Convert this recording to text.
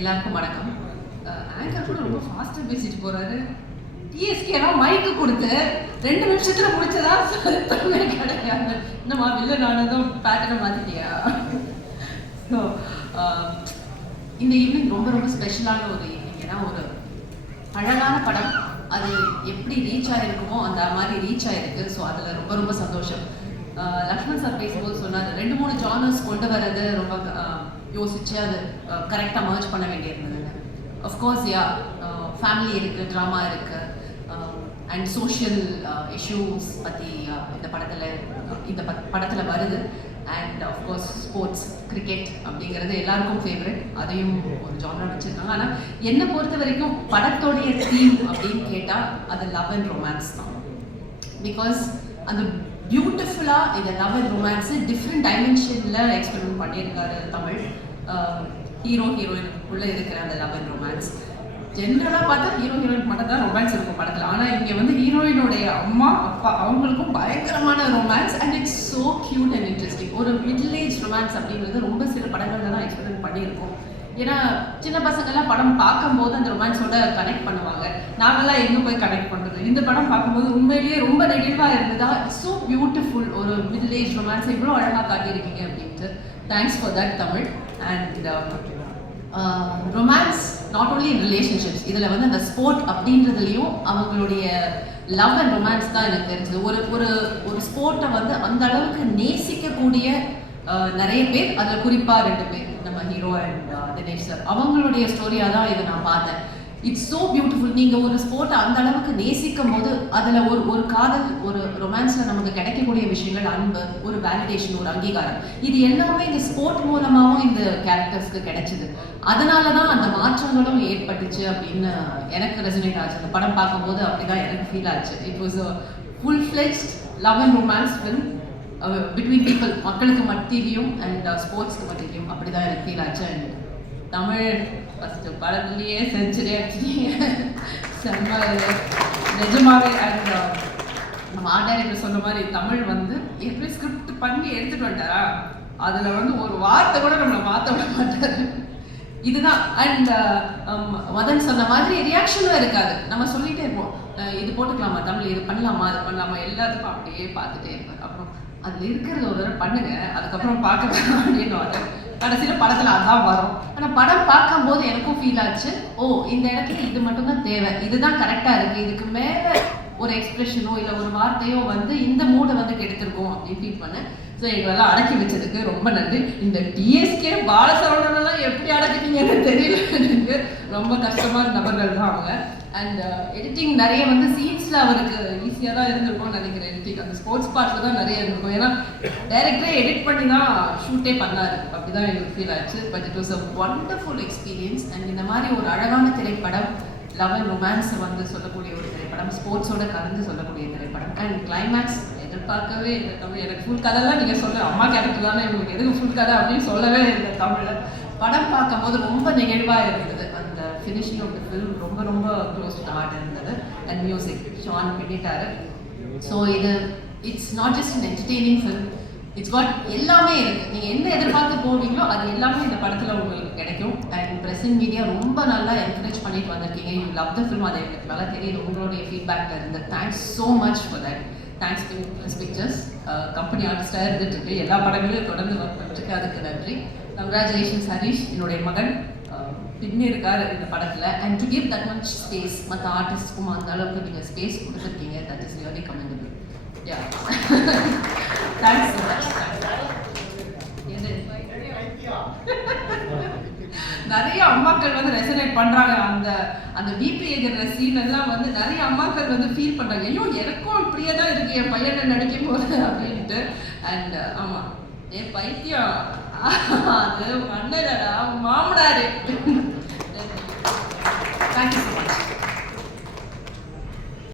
எல்லாருக்கும் வணக்கம். ஆங்கர் கூட ரொம்ப ஃபாஸ்ட்டாக பேசிட்டு போறாரு. டிஎஸ்கே எல்லாம் மைக்கு கொடுத்து ரெண்டு நிமிஷத்துல முடிச்சதா? சரித்திரமே கிடையாது. என்னம்மா வில்லன் ஆனதும் பேட்டர்னை மாத்திட்டியா? ஸோ இந்த ஈவினிங் ரொம்ப ரொம்ப ஸ்பெஷலான ஒரு ஈவினிங் ஏன்னா ஒரு அழகான படம். அது எப்படி ரீச் ஆயிருக்குமோ அந்த மாதிரி ரீச் ஆயிருக்கு. ஸோ அதில் ரொம்ப ரொம்ப சந்தோஷம். லக்ஷ்மண் சார் பேசும்போது சொன்னார் ரெண்டு மூணு ஜானர்ஸ் கொண்டு வர்றது ரொம்ப யோசிச்சு அது கரெக்டாக மர்ஜ் பண்ண வேண்டியிருந்தது அஃப்கோர்ஸ் யா ஃபேமிலி இருக்குது ட்ராமா இருக்குது அண்ட் சோஷியல் இஷ்யூஸ் பற்றி இந்த படத்தில் இந்த படத்தில் வருது. அண்ட் அஃப்கோர்ஸ் ஸ்போர்ட்ஸ் கிரிக்கெட் அப்படிங்கிறது எல்லாருக்கும் ஃபேவரட் அதையும் ஒரு ஜானர் வச்சுருக்காங்க. ஆனால் என்னை பொறுத்த வரைக்கும் படத்தோடைய தீம் அப்படின்னு கேட்டால் அது லவ் அண்ட் ரொமான்ஸ் தான். பிகாஸ் அந்த பியூட்டிஃபுல்லாக இந்த லவ் அண்ட் ரொமான்ஸு டிஃப்ரெண்ட் டைமென்ஷனில் எக்ஸ்பெரிமெண்ட் பண்ணியிருக்காரு தமிழ். Um, ஹீரோ ஹீரோயினுக்குள்ளே இருக்கிற அந்த லவ் அண்ட் ரொமான்ஸ் ஜென்ரலாக பார்த்தா ஹீரோ ஹீரோயின் மட்டும் தான் ரொமான்ஸ் இருக்கும் படத்தில். ஆனால் இங்கே வந்து ஹீரோயினுடைய அம்மா அப்பா அவங்களுக்கும் பயங்கரமான romance and it's so cute and interesting ஒரு மிடில் ஏஜ் ரொமான்ஸ் அப்படிங்கிறது ரொம்ப சில படங்கள்ல தான் எக்ஸ்பெரிமெண்ட் பண்ணியிருக்கோம். ஏன்னா சின்ன பசங்கெல்லாம் படம் பார்க்கும்போது அந்த ரொமான்ஸோட கனெக்ட் பண்ணுவாங்க. நாங்கெல்லாம் எங்கே போய் கனெக்ட் பண்ணுறது இந்த படம் பார்க்கும்போது உண்மையிலேயே ரொம்ப நெகிழ்வாக இருந்ததா? ஸோ பியூட்டிஃபுல் ஒரு மிடில் ஏஜ் ரொமான்ஸ் இவ்வளோ அழகாக காட்டியிருக்கீங்க அப்படின்ட்டு. Thanks for that Tamil. And romance not only in relationships இதில் வந்து அந்த ஸ்போர்ட் அப்படின்றதுலையும் அவங்களுடைய லவ் அண்ட் ரொமான்ஸ் தான் எனக்கு தெரிஞ்சது. ஒரு ஒரு ஒரு ஸ்போர்ட்டை வந்து அந்த அளவுக்கு நேசிக்கக்கூடிய uh, நிறைய பேர் அதில் குறிப்பாக ரெண்டு பேர். ஹீரோ அண்ட் தினேஷ் சார் அவங்களுடைய ஸ்டோரியாக தான் இதை நான் பார்த்தேன். இட்ஸ் ஸோ பியூட்டிஃபுல் நீங்கள் ஒரு ஸ்போர்ட்டை அந்த அளவுக்கு நேசிக்கும் போது அதில் ஒரு ஒரு காதல் ஒரு ரொமான்ஸில் நமக்கு கிடைக்கக்கூடிய விஷயங்கள் அன்பு ஒரு வேலிடேஷன் ஒரு அங்கீகாரம். இது எல்லாமே இந்த ஸ்போர்ட் மூலமாகவும் இந்த கேரக்டர்ஸ்க்கு கிடைச்சிது. அதனால தான் அந்த மாற்றங்களும் ஏற்பட்டுச்சு அப்படின்னு எனக்கு ரெசனேட் ஆச்சு. அந்த படம் பார்க்கும்போது அப்படிதான் எனக்கு ஃபீல் ஆச்சு. It was a full fledge love and romance film Uh, between people மக்களுக்கு மத்தியிலையும் அண்ட் ஸ்போர்ட்ஸ்க்கு uh, மத்தியிலையும் அப்படிதான் எனக்கு ஃபீல் ஆச்சு. அண்ட் தமிழ் ஃபஸ்ட்டு படத்துலேயே செஞ்சுரி அடிச்சிட்டீங்க. செம்ம நிஜமாவே அண்ட் uh, நம்ம ஆர்ட் சொன்ன மாதிரி தமிழ் வந்து எப்படி ஸ்கிரிப்ட் பண்ணி எடுத்துட்டு வந்துட்டாரா அதில் வந்து ஒரு வார்த்தை கூட நம்மளை மாற்ற விட மாட்டாரு. இதுதான். அண்ட் um, மதன் சொன்ன மாதிரி ரியாக்ஷனும் இருக்காது. நம்ம சொல்லிட்டே இருப்போம். இது போட்டுக்கலாமா தமிழ்? இது பண்ணலாமா? அது பண்ணலாமா? எல்லாத்துக்கும் அப்படியே பார்த்துட்டே இருப்பார். அப்புறம் அதில் இருக்கிறத ஒரு தடவை பண்ணுங்க அதுக்கப்புறம் பார்க்கலாம் அப்படின்னு கடைசியில் படத்தில் அதான் வரும். ஆனால் படம் பார்க்கும்போது எனக்கும் ஃபீல் ஆச்சு. ஓ இந்த இடத்துல இது மட்டும்தான் தேவை. இதுதான் கரெக்டாக இருக்குது இதுக்கு மேலே ஒரு எக்ஸ்பிரஷனோ இல்லை ஒரு வார்த்தையோ வந்து இந்த மூடை வந்து கெடுத்திருக்கோம் அப்படின்னு ஃபீல் பண்ணேன் ஸோ எங்களெல்லாம் அடக்கி வச்சதுக்கு ரொம்ப நன்றி. இந்த டிஎஸ்கே பாலசரவணனெல்லாம் எப்படி அடக்கிட்டீங்கன்னு தெரியல. எனக்கு ரொம்ப கஷ்டமான நபர்கள் தான் அவங்க. அண்ட் எடிட்டிங் uh, நிறைய வந்து சீன்ஸில் அவருக்கு ஈஸியாக தான் இருந்திருக்கும்னு நினைக்கிறேன். எடிட்டிங் அந்த ஸ்போர்ட்ஸ் பார்ட்டில் தான் நிறைய இருந்திருக்கும். ஏன்னா டேரக்டரே எடிட் பண்ணி தான் ஷூட்டே பண்ணாரு. அப்படிதான் எனக்கு ஃபீல் ஆச்சு. But it was a wonderful experience and இந்த மாதிரி ஒரு அழகான திரைப்படம் லவ் ரொமான்ஸை வந்து சொல்லக்கூடிய ஒரு திரைப்படம் ஸ்போர்ட்ஸோட கலந்து சொல்லக்கூடிய திரைப்படம். அண்ட் கிளைமேக்ஸ் எதிர்பார்க்கவே இல்லை தமிழ். எனக்கு ஃபுல் கதைலாம் நீங்கள் சொல்ல அம்மா கேரக்டர் தானே உங்களுக்கு எதுக்கு ஃபுல் கதை அப்படின்னு சொல்லவே இல்லை தமிழில் படம் பார்க்கும்போது ரொம்ப நெகிழ்வாக இருந்தது. அந்த ஃபினிஷிங் ஆஃப் த ஃபிலிம் ரொம்ப ரொம்ப க்ளோஸ் டு ஹார்ட் இருந்தது. அண்ட் மியூசிக் ஷான் பின்னிட்டாரு ஸோ இது it's not just an entertaining film it's what எல்லாமே இருக்குது நீங்கள் என்ன எதிர்பார்த்து போவீங்களோ அது எல்லாமே இந்த படத்தில் உங்களுக்கு கிடைக்கும். அண்ட் பிரசன்ட் மீடியா ரொம்ப நல்லா என்கரேஜ் பண்ணிட்டு வந்திருக்கீங்க. யூ லவ் த ஃபிலிம் அது எனக்கு நல்லா தெரியுது. உங்களுடைய ஃபீட்பேக்ல இருந்து. Thanks so much for that thanks pictures company ஆர்டிஸ்டாக இருந்துட்டு இருக்கு எல்லா படங்களையும் தொடர்ந்து ஒர்க் பண்ணிருக்கு அதுக்கு நன்றி. கங்க்ராச்சுலேஷன்ஸ் ஹரீஷ் என்னுடைய மகன் அஹ், பின்னி இருக்காரு இந்த படத்துல. And to give that much space மற்ற ஆர்டிஸ்ட்க்கும் அந்த அளவுக்கு நீங்க ஸ்பேஸ் கொடுத்துருக்கீங்க. That is really commendable yeah thanks so much நிறைய அம்மாக்கள் பண்றாங்க. அந்த அந்த பிபி எகிற சீன் எல்லாம் வந்து நிறைய அம்மாக்கள் வந்து ஃபீல் பண்றாங்க. ஐயோ எனக்கும் இப்படியே தான் இருக்கு. என் பையனை நடிக்கும் போது அப்படின்ட்டு. அண்ட் uh, ஆமா. என் பைத்தியம். அது மன்னரடா மாமனாரு. Thank you so much